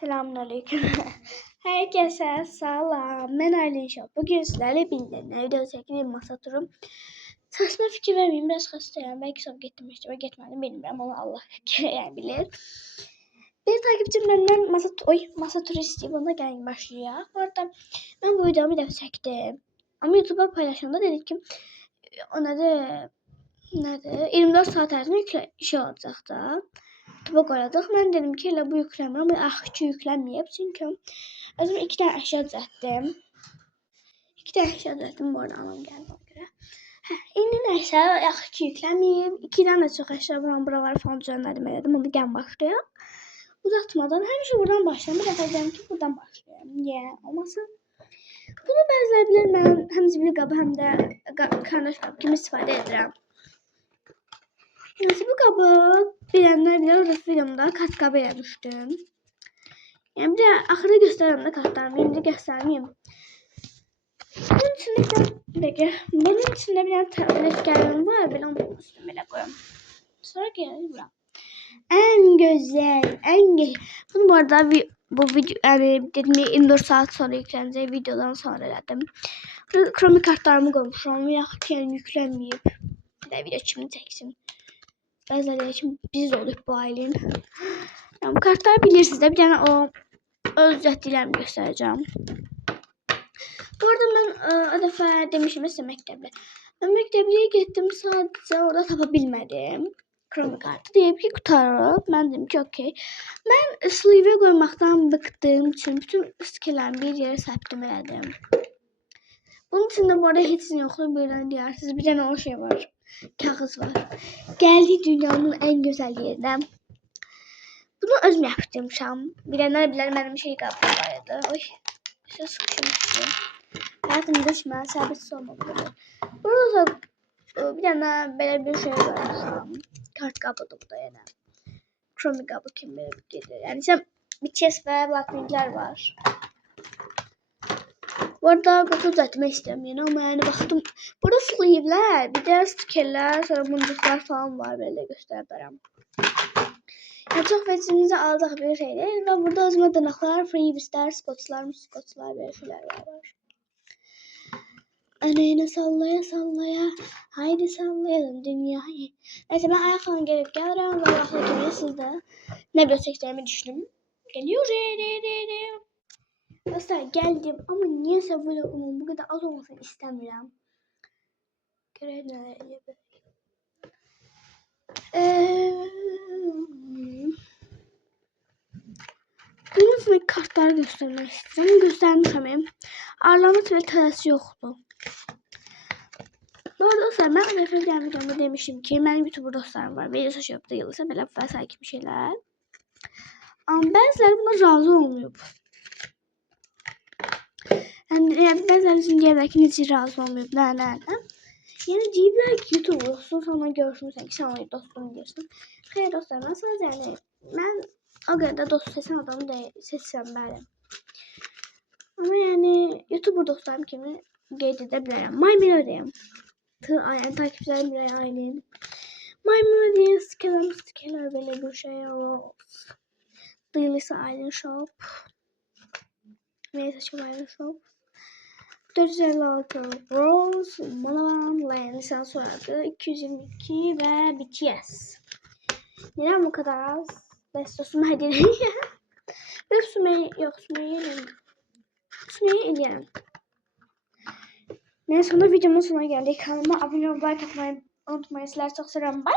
Selamünaleyküm. Herkese salam. Ben Aylin Şah. Bugün sizlerle birlikte evde çektiğim masa turum. Saçma fikir vermeyeyim. Biraz hastayım. Belki sonra gitmiştim ve gitmedim bilmiyorum ama Allah yani bilir. Bir takipçim benden masa turu istiyor. Bana gelin başlıyor. Bu arada ben bu videomu bir defa çektim. Ama YouTube'a paylaşımda dedim ki ona da 24 saat ərzində şey olacaq da. YouTube'a qoyacaq. Mən dedim ki, elə bu yüklənmir, amma axıcı yüklənməyib. Çünki özüm 2 dənə əşya düzəltdim. 2 dənə əşya düzəltdim, bu arada anam gəldi ona görə. İndi nəsə axıcı yüklənməyib. 2 dənə çox əşya buraları falan düzəltdim, elədim. Onu gəlin başlayaq. Uzatmadan həmişə buradan başlayıram. Bir dəfə deyim ki, buradan başlayıram. Niyə olmasın? Bunu bəzilər bilir, mən həm zibil qabı, həm də karnaş qabı kimi istifadə edirəm. Bu qabı bilenler bilir, orada videomda kat qabı yapmıştım. Yani bir de axırda göstərəm də kartlarımı, indi göstərməyim. Bunun içinde bir dənə tablet gəlin var, belə onun üstüne belə qoyum. Sonra gəlir bura. Bunu bu arada bu video yani dedim 24 saat sonra yüklənəcək videodan sonra elədim. Kromi kartlarımı qoymuşam, yaxud ki yüklənməyib. Bir də video kimi çəksin. Bəziləri için biz de olup bu ailenin. Yani bu kartlar bilirsiniz de bir tane o öz düzəltdiklərimi göstereceğim. Bu arada ben o defa demişim size məktəbli. Ben məktəbliyə getdim, sadece orada tapa bilmədim. Kromi kartı deyib ki qutarıb. Ben dedim ki okey. Ben sleeve koymaktan bıktığım için bütün skelerimi bir yere səptim elədim. Bunun içinde bu arada heç yoxdur, birdən deyirsiniz. Bir tane o şey var. Kağıt var. Geldi dünyanın en güzel yerine. Bunu özüm yaptırmışam. Bilenler bilir benim şey qabım vardı. Oy. Şöyle sıkışmışım. Hayatım düşmə, səbitsiz olmalı. Burada bir tane belə bir şey var. Kart qabıdır bu da yani. Kromi qabı kimi gelir. Yani ise bir chest ve blacklinkler var. Bu arada kutu düzeltmek istiyorum yine ama yani baktım. Burada sleeve'ler, bir de stikerler, sonra munduklar falan var, böyle göstereceğim. Yani çok vecimize alacak bir şeyler ve burada özüme dırnaklar, freebie'ler, skotslar böyle şeyler var. Anayına sallaya sallaya, haydi sallayalım dünyayı. Neyse ben ayaklarına gelip gelirim ve ayaklarına gelip sizde ne böyle çekeceğimi düşündüm. Geliyor. Dostlar geldim ama niyeyse vlogumun bu kadar az olmasını istemiyorum. Görelim bunun üstüne kartları göstermek istedim. Göstermişim. Arlamut ve terası yoktu. Bu arada dostlar ben o defa videomda demişim ki benim YouTuber dostlarım var. Video Shop'da yılırsa böyle vesaire gibi şeyler. Ama bazıları buna razı olmuyor. Yani bazılarınızın gerekiniz razı olmuyor. Ne? Yani deyiblər ki, YouTube olsun, sonra görüşmüsən ki, sen o dostunu diyorsun. Xeyr dostlar, ben sadece yani, ben o kadar da dost seçen adamı da seçsem bəli. Ama yani YouTuber dostlarım kimi qeyd edə bilərəm. My Melody'yim. Yani takipçilerim bilir Aylin. My Melody'ye sikeler böyle bir şey o. Duyulursa Aylin Shop. Neyse şu Aylin Shop. 456 Rose, Malawan, Lane, lisans soyadı 222 ve BTS. Neden bu kadar az? Bestosum hediye. Yok Sümeyye eleyelim. Neyse sonunda videomun sonuna geldik. Kanalıma abone olmayı, like atmayı unutmayın. Sizleri çok seviyorum. Bye.